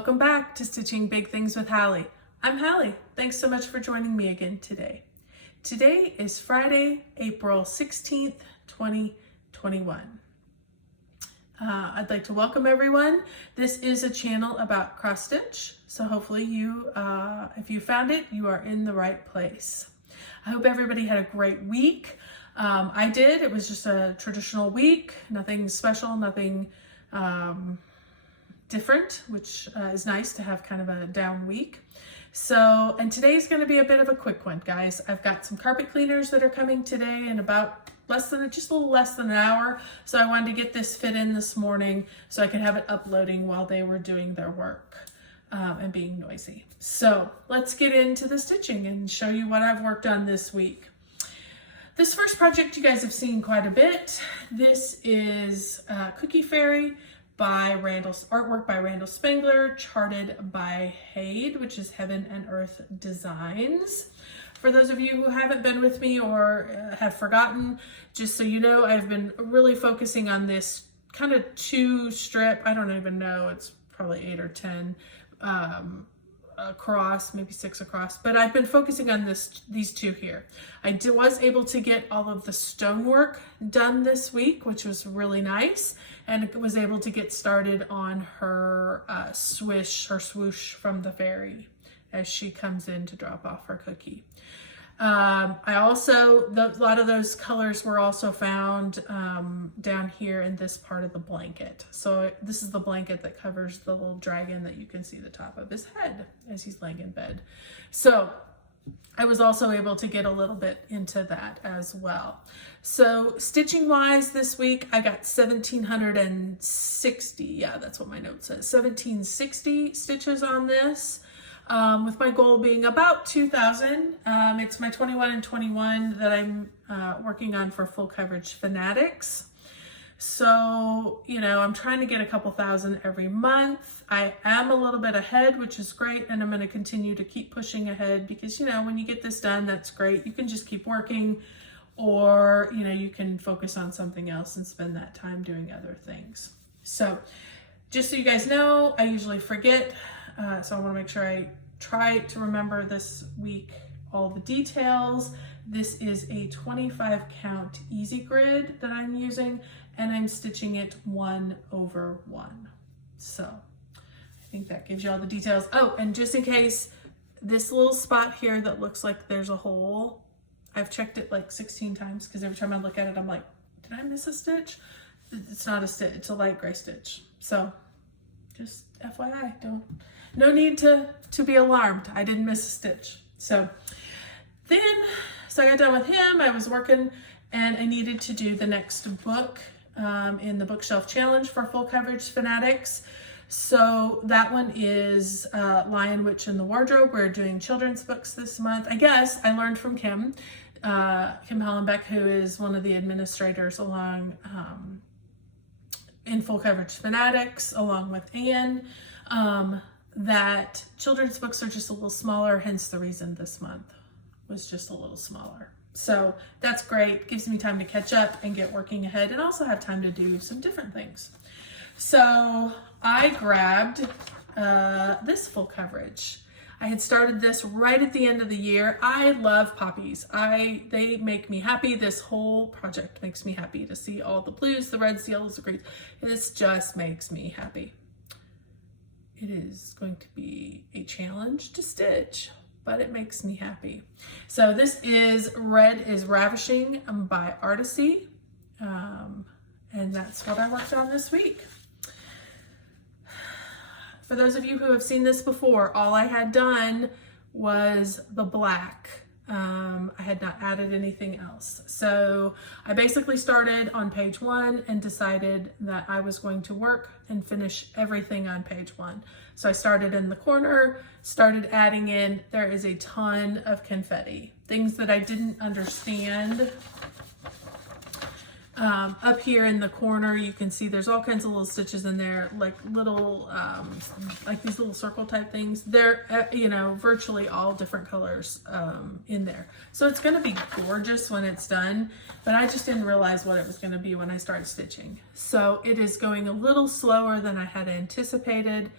Welcome back to Stitching Big Things with Hallie. I'm Hallie. Thanks so much for joining me again today. Today is Friday, April 16th, 2021. I'd like to welcome everyone. This is a channel about cross stitch, so hopefully if you found it, you are in the right place. I hope everybody had a great week. I did. It was just a traditional week, nothing special, nothing different, which is nice to have kind of a down week. So, and today's going to be a bit of a quick one, guys. I've got some carpet cleaners that are coming today in about just a little less than an hour. So I wanted to get this fit in this morning so I could have it uploading while they were doing their work and being noisy. So let's get into the stitching and show you what I've worked on this week. This first project you guys have seen quite a bit. This is Cookie Fairy by artwork by Randal Spangler, charted by HAED, which is Heaven and Earth Designs. For those of you who haven't been with me or have forgotten, just so you know, I've been really focusing on this kind of 2-strip, I don't even know, it's probably 8 or 10 across, maybe 6 across, but I've been focusing on these two here. I was able to get all of the stonework done this week, which was really nice, and was able to get started on her swoosh from the fairy as she comes in to drop off her cookie. A lot of those colors were also found down here in this part of the blanket. So this is the blanket that covers the little dragon that you can see the top of his head as he's laying in bed. So I was also able to get a little bit into that as well. So stitching wise this week, I got 1,760. Yeah, that's what my note says. 1,760 stitches on this. With my goal being about 2,000. It's my 21 and 21 that I'm working on for full coverage fanatics. So, you know, I'm trying to get a couple thousand every month. I am a little bit ahead, which is great. And I'm going to continue to keep pushing ahead because, you know, when you get this done, that's great. You can just keep working, or, you know, you can focus on something else and spend that time doing other things. So just so you guys know, I usually forget. So I want to make sure I try to remember this week all the details. This is a 25 count easy grid that I'm using, and I'm stitching it 1/1. So I think that gives you all the details. Oh, and just in case, this little spot here that looks like there's a hole, I've checked it like 16 times because every time I look at it, I'm like, did I miss a stitch? It's not a stitch, it's a light gray stitch. So just FYI, no need to be alarmed. I didn't miss a stitch. So I got done with him. I was working and I needed to do the next book in the bookshelf challenge for full coverage fanatics. So that one is Lion, Witch, and the Wardrobe. We're doing children's books this month. I guess I learned from Kim Hollenbeck, who is one of the administrators along in full coverage fanatics, along with Anne, that children's books are just a little smaller, hence the reason this month was just a little smaller. So that's great. Gives me time to catch up and get working ahead, and also have time to do some different things. So I grabbed this full coverage. I had started this right at the end of the year. I love poppies. They make me happy. This whole project makes me happy to see all the blues, the reds, the yellows, the greens. This just makes me happy. It is going to be a challenge to stitch, but it makes me happy. So this is Red is Ravishing by Artecy. And that's what I worked on this week. For those of you who have seen this before, all I had done was the black. I had not added anything else. So I basically started on page 1 and decided that I was going to work and finish everything on page 1. So I started in the corner, started adding in, there is a ton of confetti, things that I didn't understand. Up here in the corner, you can see there's all kinds of little stitches in there, like little, like these little circle type things. They're, you know, virtually all different colors in there. So it's going to be gorgeous when it's done, but I just didn't realize what it was going to be when I started stitching. So it is going a little slower than I had anticipated,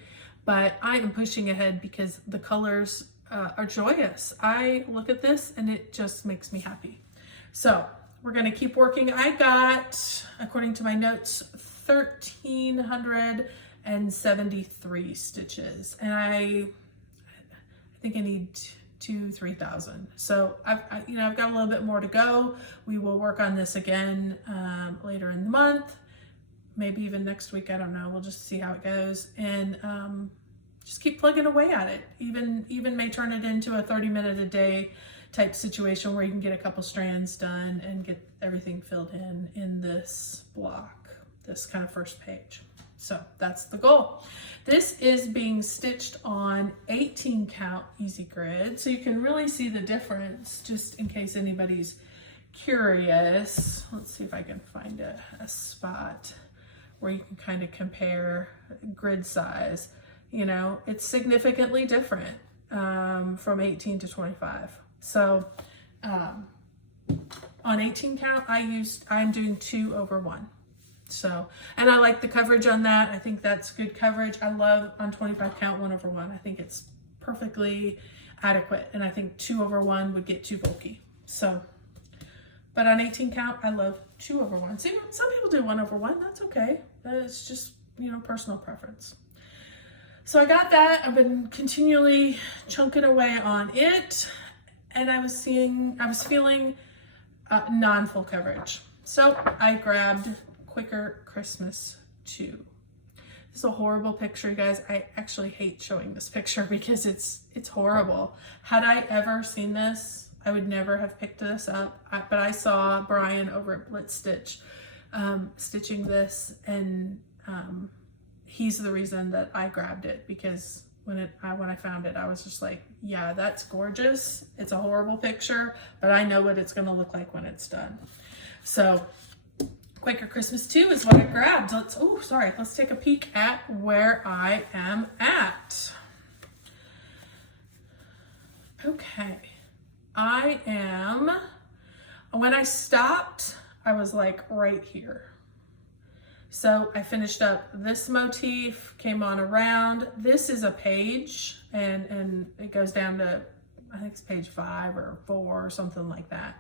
but I am pushing ahead because the colors are joyous. I look at this and it just makes me happy. So we're going to keep working. I got, according to my notes, 1,373 stitches, and I think I need 3,000. So I've got a little bit more to go. We will work on this again later in the month, maybe even next week. I don't know. We'll just see how it goes, and just keep plugging away at it. Even may turn it into a 30-minute a day type situation where you can get a couple strands done and get everything filled in this block, this kind of first page. So that's the goal. This is being stitched on 18 count easy grid, so you can really see the difference, just in case anybody's curious. Let's see if I can find a spot where you can kind of compare grid size. You know, it's significantly different from 18 to 25. So on 18 count, I'm doing 2/1. So, and I like the coverage on that. I think that's good coverage. I love on 25 count 1/1. I think it's perfectly adequate. And I think 2/1 would get too bulky. So, but on 18 count, I love 2/1. See, some people do 1/1. That's okay. It's just, you know, personal preference. So I got that. I've been continually chunking away on it, and I was feeling non-full coverage. So I grabbed Quaker Christmas 2. This is a horrible picture, you guys. I actually hate showing this picture because it's horrible. Had I ever seen this, I would never have picked this up. But I saw Brian over at Blitz Stitch stitching this, and he's the reason that I grabbed it, because when I found it, I was just like, yeah, that's gorgeous. It's a horrible picture, but I know what it's going to look like when it's done. So Quaker Christmas 2 is what I grabbed. Let's take a peek at where I am at. Okay. When I stopped, I was like right here. So I finished up this motif, came on around. This is a page, and it goes down to, I think it's page 5 or 4 or something like that.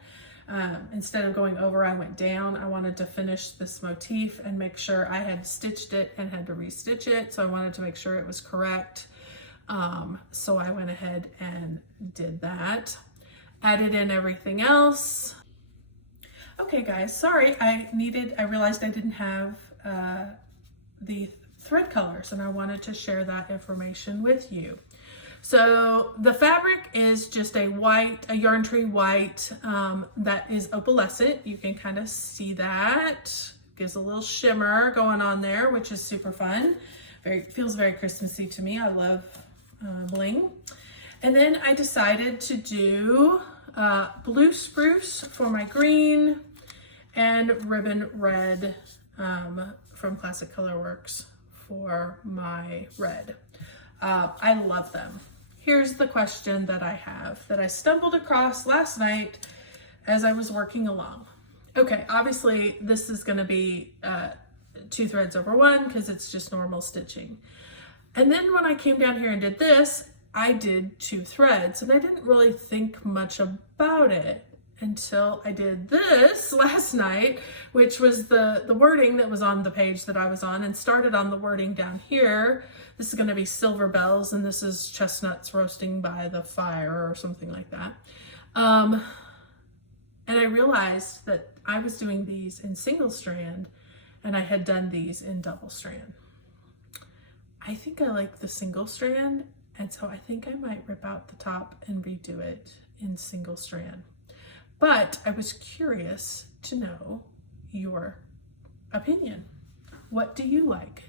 Instead of going over, I went down. I wanted to finish this motif and make sure I had stitched it and had to restitch it. So I wanted to make sure it was correct. So I went ahead and did that. Added in everything else. Okay guys, sorry, I realized I didn't have the thread colors, and I wanted to share that information with you. So the fabric is just a yarn tree white that is opalescent. You can kind of see that. Gives a little shimmer going on there, which is super fun. Feels very Christmassy to me. I love bling. And then I decided to do blue spruce for my green and ribbon red from Classic Colorworks for my red. I love them. Here's the question that I have, that I stumbled across last night as I was working along. Okay, obviously this is going to be 2 threads over 1 because it's just normal stitching. And then when I came down here and did this, I did 2 threads, and I didn't really think much about it until I did this last night, which was the wording that was on the page that I was on, and started on the wording down here. This is going to be silver bells, and this is chestnuts roasting by the fire or something like that. And I realized that I was doing these in single strand, and I had done these in double strand. I think I like the single strand, and so I think I might rip out the top and redo it in single strand. But I was curious to know your opinion. What do you like?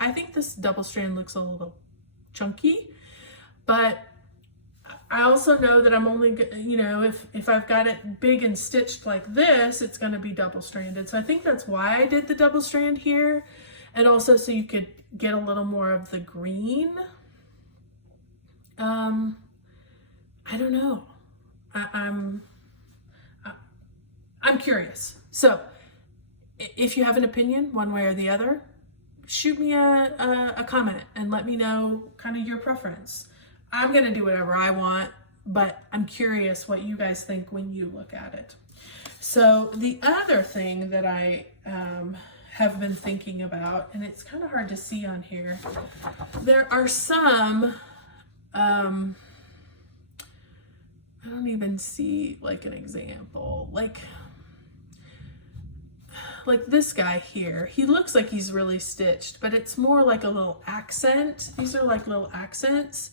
I think this double strand looks a little chunky, but I also know that I'm only, if I've got it big and stitched like this, it's going to be double stranded. So I think that's why I did the double strand here. And also so you could get a little more of the green. I don't know. I'm curious. So if you have an opinion one way or the other, shoot me a comment and let me know kind of your preference. I'm going to do whatever I want, but I'm curious what you guys think when you look at it. So the other thing that I have been thinking about, and it's kind of hard to see on here, there are some, I don't even see like an example, like this guy here. He looks like he's really stitched, but it's more like a little accent. These are like little accents.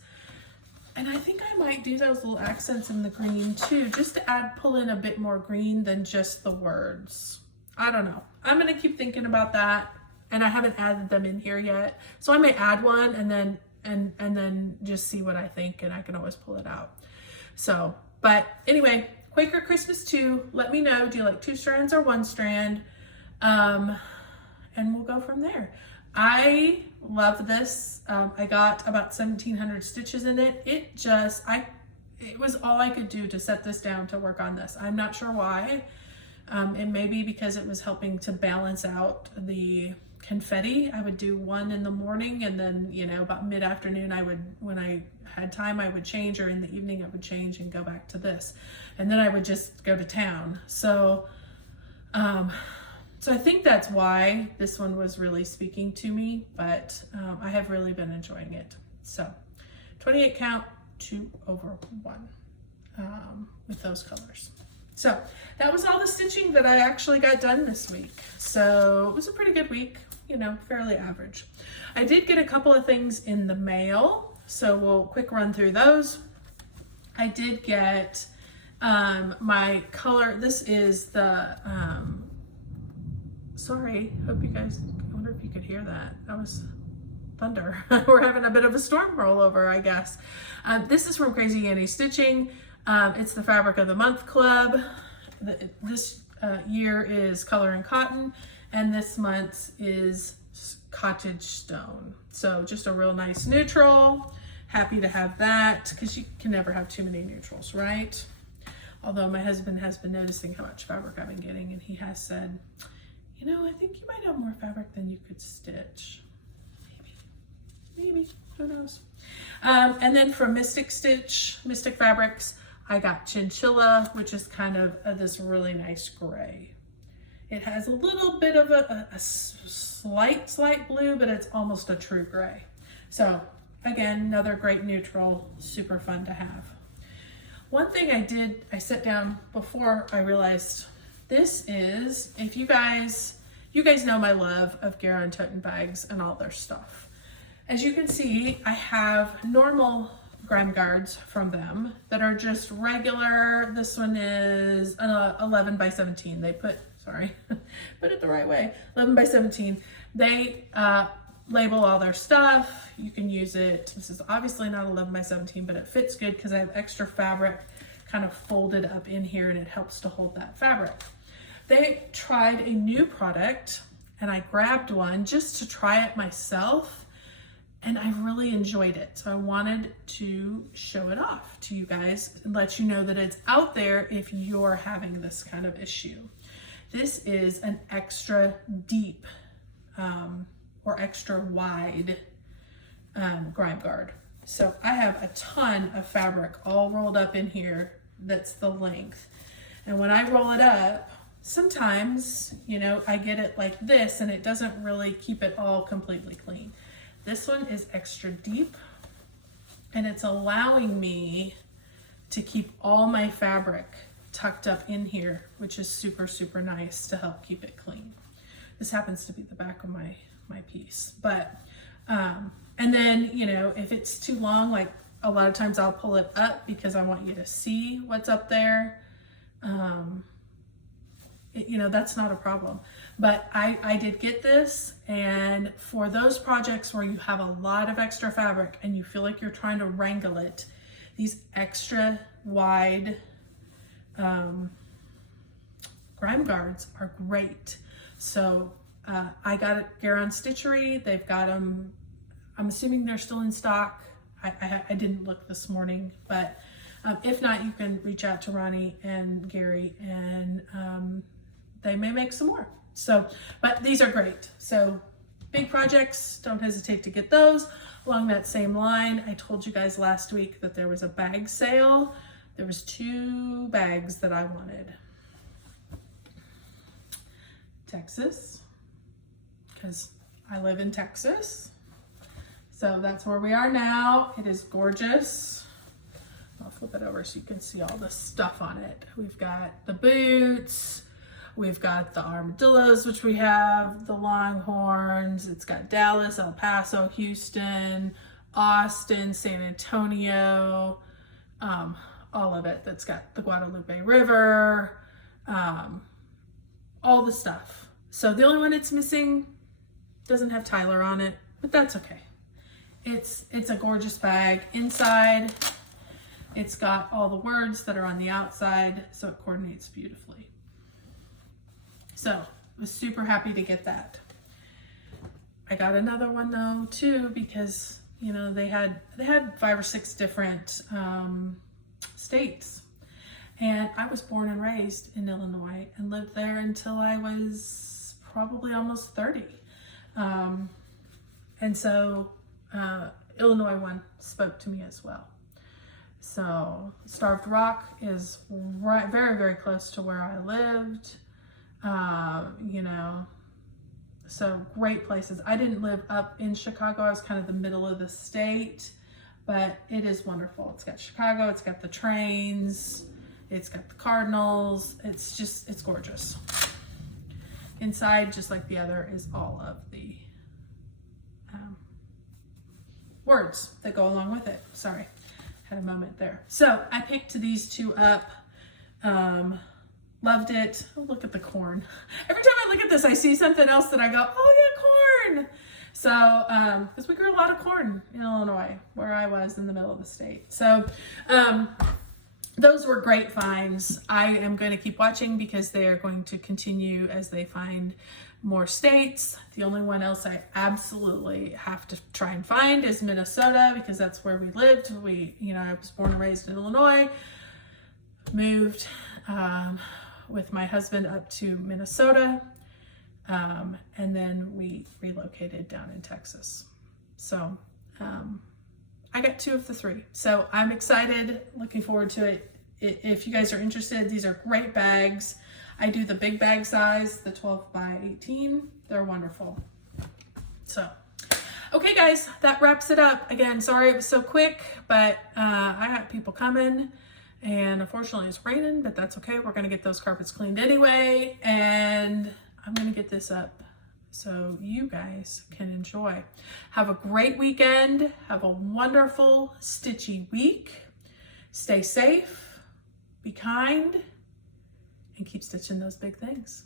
And I think I might do those little accents in the green too, just to pull in a bit more green than just the words. I don't know. I'm gonna keep thinking about that, and I haven't added them in here yet. So I may add one and then just see what I think, and I can always pull it out. So, but anyway, Quaker Christmas 2, let me know, do you like 2 strands or 1 strand? And we'll go from there. I love this. I got about 1,700 stitches in it. It was all I could do to set this down to work on this. I'm not sure why. It may be because it was helping to balance out the confetti. I would do one in the morning, and then, you know, about mid-afternoon, when I had time, I would change, or in the evening I would change and go back to this. And then I would just go to town. So, so I think that's why this one was really speaking to me, but I have really been enjoying it. So 28 count, 2/1 with those colors. So that was all the stitching that I actually got done this week. So it was a pretty good week, you know, fairly average. I did get a couple of things in the mail, so we'll quick run through those. I did get my color. This is the, sorry, hope you guys, I wonder if you could hear that. That was thunder. We're having a bit of a storm rollover, I guess. This is from Crazy Annie Stitching. It's the Fabric of the Month Club. This year is Color and Cotton, and this month is Cottage Stone. So just a real nice neutral. Happy to have that, because you can never have too many neutrals, right? Although my husband has been noticing how much fabric I've been getting, and he has said, you know, I think you might have more fabric than you could stitch. Maybe, who knows? And then from Mystic Fabrics, I got Chinchilla, which is kind of this really nice gray. It has a little bit of a slight blue, but it's almost a true gray. So again, another great neutral, super fun to have. One thing I set down before I realized this is, if you guys know my love of Garon tote bags and all their stuff. As you can see, I have normal grime guards from them that are just regular. This one is 11 by 17. They put it the right way, 11 by 17. They label all their stuff. You can use it. This is obviously not 11 by 17, but it fits good because I have extra fabric kind of folded up in here, and it helps to hold that fabric. They tried a new product, and I grabbed one just to try it myself, and I really enjoyed it. So I wanted to show it off to you guys and let you know that it's out there if you're having this kind of issue. This is an extra deep or extra wide grime guard. So I have a ton of fabric all rolled up in here that's the length. And when I roll it up, sometimes, you know, I get it like this and it doesn't really keep it all completely clean. This one is extra deep, and it's allowing me to keep all my fabric tucked up in here, which is super, super nice to help keep it clean. This happens to be the back of my piece, but, and then, you know, if it's too long, like a lot of times I'll pull it up because I want you to see what's up there. You know, that's not a problem. But I did get this, and for those projects where you have a lot of extra fabric and you feel like you're trying to wrangle it, these extra wide grime guards are great. So I got it Garon Stitchery. They've got them, I'm assuming they're still in stock. I didn't look this morning, but if not, you can reach out to Ronnie and Gary, and they may make some more. So, but these are great. So big projects, don't hesitate to get those. Along that same line, I told you guys last week that there was a bag sale. There was 2 bags that I wanted. Texas, because I live in Texas. So that's where we are now. It is gorgeous. I'll flip it over so you can see all the stuff on it. We've got the boots, we've got the armadillos, which we have, the longhorns. It's got Dallas, El Paso, Houston, Austin, San Antonio, all of it. That's got the Guadalupe River, all the stuff. So the only one it's missing doesn't have Tyler on it, but that's okay. It's a gorgeous bag. Inside, it's got all the words that are on the outside, so it coordinates beautifully. So I was super happy to get that. I got another one though too, because you know they had 5 or 6 different states, and I was born and raised in Illinois and lived there until I was probably almost 30, and so Illinois one spoke to me as well. So Starved Rock is very, very close to where I lived, you know, so great places. I didn't live up in Chicago. I was kind of the middle of the state, but it is wonderful. It's got Chicago, it's got the trains, it's got the Cardinals. It's gorgeous. Inside, just like the other, is all of the words that go along with it. Sorry. Had a moment there. So I picked these 2 up. Loved it. Oh, look at the corn. Every time I look at this, I see something else that I go, oh yeah, corn. So, because we grew a lot of corn in Illinois, where I was in the middle of the state. So, those were great finds. I am going to keep watching because they are going to continue as they find more states. The only one else I absolutely have to try and find is Minnesota, because that's where we lived. I was born and raised in Illinois, moved with my husband up to Minnesota, and then we relocated down in Texas. So I got 2 of the 3. So I'm excited, looking forward to it. If you guys are interested, these are great bags. I do the big bag size, the 12 by 18. They're wonderful. So, okay guys, that wraps it up. Again, sorry it was so quick, but I got people coming, and unfortunately it's raining, but that's okay. We're gonna get those carpets cleaned anyway, and I'm gonna get this up so you guys can enjoy. Have a great weekend. Have a wonderful, stitchy week. Stay safe, be kind, and keep stitching those big things.